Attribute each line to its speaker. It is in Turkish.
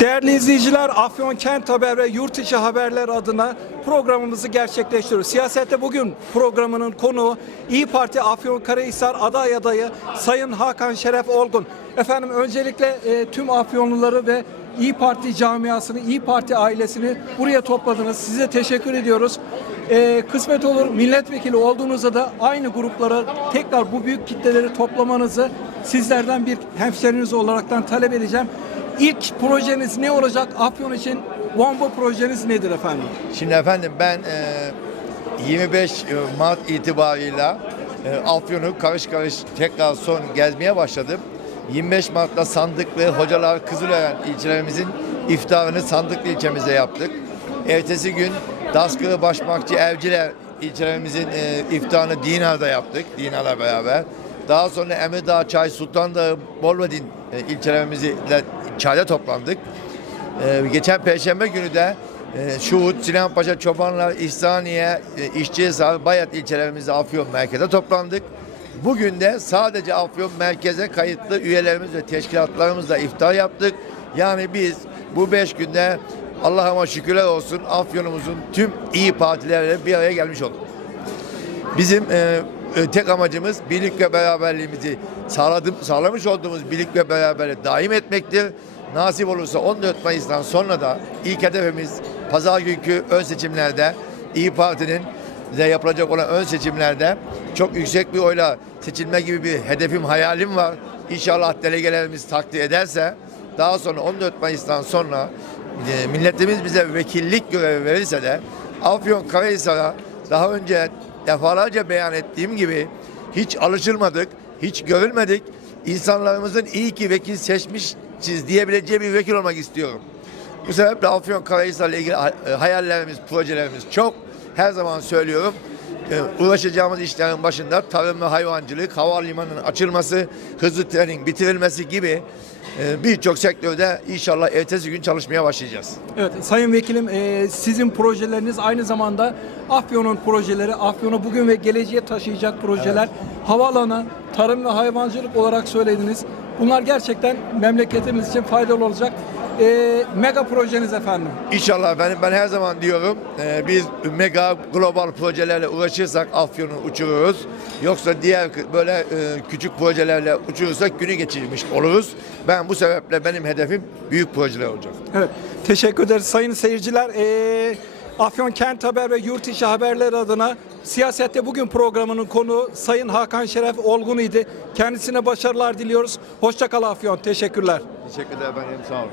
Speaker 1: Değerli izleyiciler, Afyon Kent Haber ve Yurt içi haberler adına programımızı gerçekleştiriyoruz. Siyasette bugün programının konuğu İyi Parti Afyonkarahisar aday adayı Sayın Hakan Şeref Olgun. Efendim öncelikle e, tüm Afyonluları ve İyi Parti camiasını, İyi Parti ailesini buraya topladınız. Size teşekkür ediyoruz. E, kısmet olur milletvekili olduğunuzda da aynı gruplara tekrar bu büyük kitleleri toplamanızı sizlerden bir hemşeriniz olaraktan talep edeceğim. İlk projeniz ne olacak? Afyon için bomba projeniz nedir efendim?
Speaker 2: Şimdi efendim ben e, 25 Mart itibarıyla e, Afyon'u karış karış tekrar son gezmeye başladım. 25 Mart'ta Sandıklı, Hocalar, Kızılören ilçelerimizin iftarını Sandıklı ilçemizde yaptık. Ertesi gün Daskılı, Başmakçı, Evciler ilçelerimizin e, iftarını Dinar'da yaptık. Dinar'la beraber. Daha sonra Emirdağ, Çay, Sultandağı, Bolvadin e, ilçelerimizle çayda toplandık. Ee, geçen Perşembe günü de e, Şuhut, Sinanpaşa, Çobanlar, İhsaniye, e, İşçihisar, Bayat ilçelerimizde Afyon merkeze toplandık. Bugün de sadece Afyon merkeze kayıtlı üyelerimiz ve teşkilatlarımızla iftar yaptık. Yani biz bu beş günde Allah'ıma şükürler olsun Afyon'umuzun tüm iyi partilerle bir araya gelmiş olduk. Bizim e, e, tek amacımız birlik ve beraberliğimizi sağladım, sağlamış olduğumuz birlik ve beraberliği daim etmektir. Nasip olursa 14 Mayıs'tan sonra da ilk hedefimiz pazar günkü ön seçimlerde İyi Parti'nin de yapılacak olan ön seçimlerde çok yüksek bir oyla seçilme gibi bir hedefim, hayalim var. İnşallah delegelerimiz takdir ederse daha sonra 14 Mayıs'tan sonra e, milletimiz bize vekillik görevi verirse de Afyon Karahisar'a daha önce defalarca beyan ettiğim gibi hiç alışılmadık, hiç görülmedik. İnsanlarımızın iyi ki vekil seçmişiz diyebileceği bir vekil olmak istiyorum. Bu sebeple Afyon Karahisar'la ilgili e, hayallerimiz, projelerimiz çok. Her zaman söylüyorum. E, Uğraşacağımız işlerin başında tarım ve hayvancılık, havalimanının açılması, hızlı trenin bitirilmesi gibi e, birçok sektörde inşallah ertesi gün çalışmaya başlayacağız.
Speaker 1: Evet Sayın Vekilim e, sizin projeleriniz aynı zamanda Afyon'un projeleri, Afyon'u bugün ve geleceğe taşıyacak projeler, havaalanı, tarım ve hayvancılık olarak söylediniz. Bunlar gerçekten memleketimiz için faydalı olacak. E, mega projeniz efendim.
Speaker 2: İnşallah efendim ben her zaman diyorum e, biz mega global projelerle uğraşırsak Afyon'u uçururuz. Yoksa diğer böyle e, küçük projelerle uçurursak günü geçirmiş oluruz. Ben bu sebeple benim hedefim büyük projeler olacak.
Speaker 1: Evet, teşekkür ederiz sayın seyirciler. Ee, Afyon Kent Haber ve Yurt İçi Haberler adına Siyasette Bugün programının konuğu Sayın Hakan Şeref Olgun idi. Kendisine başarılar diliyoruz. Hoşçakal Afyon, teşekkürler.
Speaker 2: Teşekkürler efendim sağ olun.